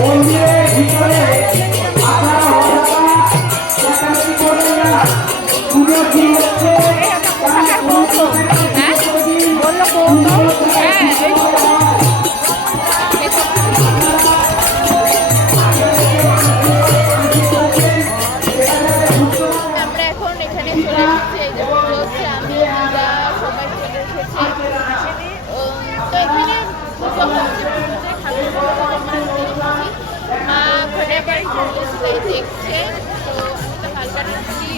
মন্দিরের ভিতরে আপনারা চেঁচামেচি করবেন না। পুজো কি হচ্ছে আমরা এখন এখানে চলে এসেছি। এই যে পুজো হচ্ছে, আমি দিদা সবাই চলে এসেছি। তো এখানে পুজো হচ্ছে, পুজোতে ঠাকুর মা ঘরে বাড়ি চলে এসে তাই দেখছে। তো আমি তো হালকা এসেছি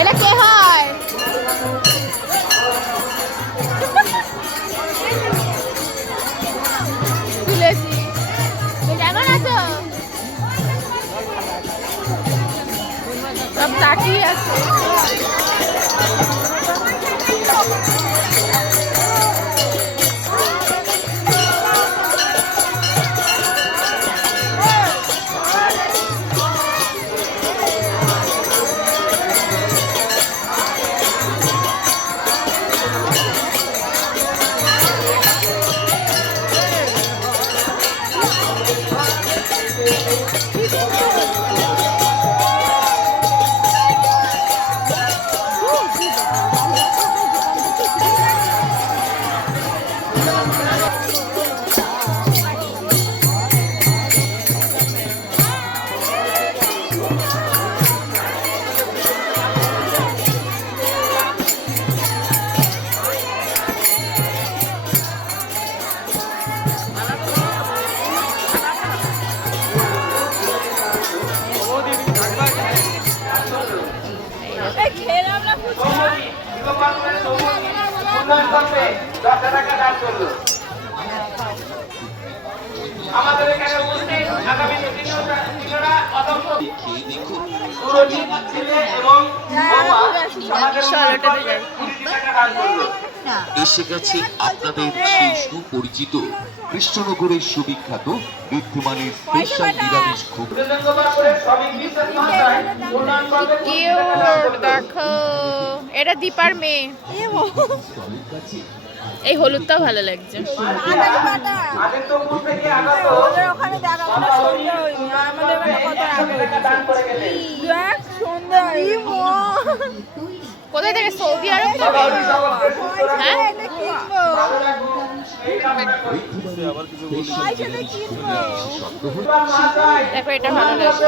এটা কে হয়? তুলেছি। কেমন আছো? সব তাকিয়ে আছে। আমাদের এখানে উপস্থিত আগামী এসে গেছে আপনাদের সেই সুপরিচিত কৃষ্ণনগরের সুবিখ্যাত বৃদ্ধিমানের স্পেশাল নিরামিষ খুব। দেখো এটা দীপার মেয়ে। এই হলুদটাও ভালো লাগছে। কোথায় থেকে? সৌদি আরব থেকে? হ্যাঁ দেখো এটা ভালো লাগছে।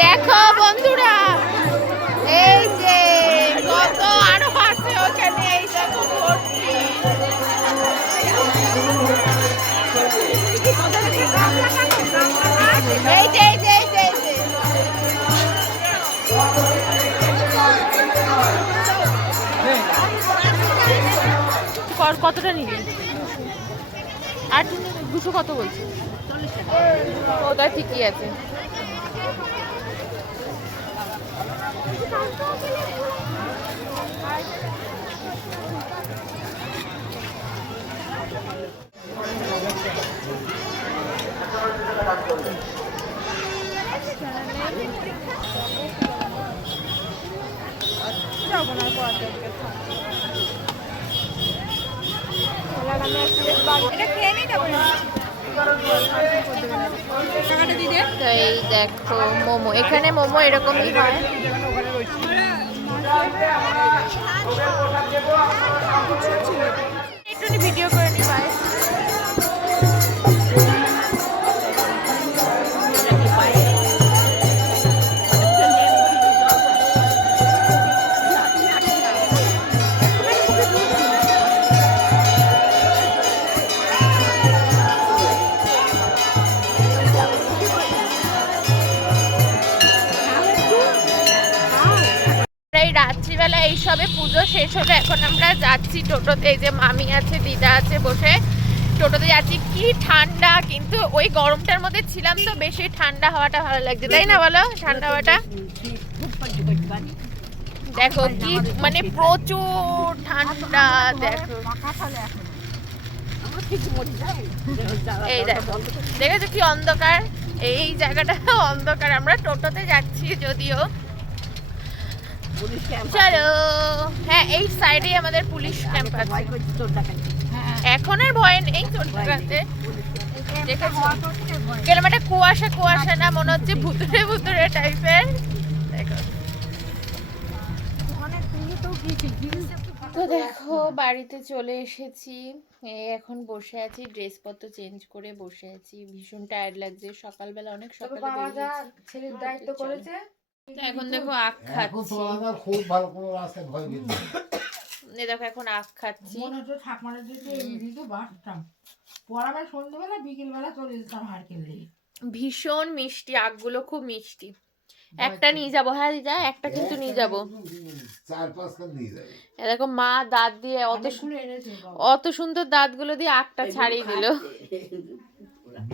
দেখো বন্ধুরা, এই যে কত আরো আছে ওখানে, এই দেখো ভর্তি। এই যে এই যে এই যে এই যে কতটা নিবি? আর 200 কত বলছি? ওটা ঠিকই আছে। তো এই দেখো মোমো, এখানে মোমো এরকমই হয়। একটু ভিডিও করে নি ভাই। এই রাত্রিবেলা এইসবে পুজো শেষ হলো, এখন আমরা যাচ্ছি টোটোতে। এই যে মামি আছে, দিদা আছে, বসে টোটোতে যাচ্ছি। কি ঠান্ডা, কিন্তু ওই গরমটার মধ্যে ছিলাম তো বেশি ঠান্ডা হাওয়াটা ভালো লাগছে, তাই না বলো? ঠান্ডা হাওয়াটা দেখো কি মানে প্রচুর ঠান্ডা। দেখো এই দেখো, দেখেছো কি অন্ধকার, এই জায়গাটা অন্ধকার। আমরা টোটোতে যাচ্ছি যদিও। চলো, হ্যাঁ এই সাইডে আমাদের পুলিশ ক্যাম্প আছে। এখন আর ভয় নেই চোর ডাকাতে। দেখেছো কেরম একটা কুয়াশা কুয়াশা না, মনে হচ্ছে ভুতুরে ভুতুরে টাইপের। দেখো তো দেখো বাড়িতে চলে এসেছি, এখন বসে আছি, ড্রেসপত্র চেঞ্জ করে বসে আছি। ভীষণ টায়ার্ড লাগছে, সকালবেলা অনেক সকালে ছেলের দায়িত্ব করেছে। তো এখন দেখো আখ খাচ্ছি। খুব ভালো কোনো রাস্তায় ভয় পেয়েছি। দেখো এখন আখ খাচ্ছি। মনে হচ্ছে ঠাকুমার দিকে এমনি তো বাসতাম, পড়াবে সন্ধ্যেবেলা, বিকেলবেলা চলে যেতাম হারকেল দিয়ে। ভীষণ মিষ্টি আখগুলো, খুব মিষ্টি। একটা নিয়ে যাবো, হ্যাঁ দিদা একটা কিন্তু নিয়ে যাবো। 4-5 খান নিয়ে যাবে। দেখো মা দাঁত দিয়ে অত সুন্দর দাঁতগুলো দিয়ে আখটা ছাড়িয়ে দিল।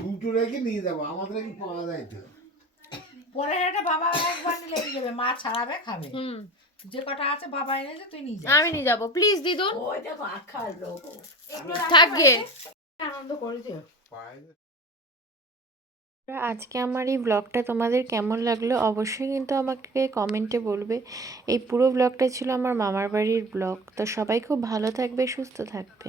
দুটো রেখে নিয়ে যাবো, আমাদের কি পাওয়া যায় তো। পরে এটা বাবা একবার নিয়ে লেগে যাবে, মা ছাড়াবে খাবে। যে কটা আছে বাবা এনেছে তুই নিয়ে যা। আমি নিয়ে যাবো প্লিজ দিদুন। ওই দেখো আখার লোক থাকবে। আনন্দ করেছে। আজকে আমার এই ব্লগটা তোমাদের কেমন লাগলো অবশ্যই কিন্তু আমাকে কমেন্টে বলবে। এই পুরো ব্লগটা ছিল আমার মামার বাড়ির ব্লগ। তো সবাই খুব ভালো থাকবে, সুস্থ থাকবে।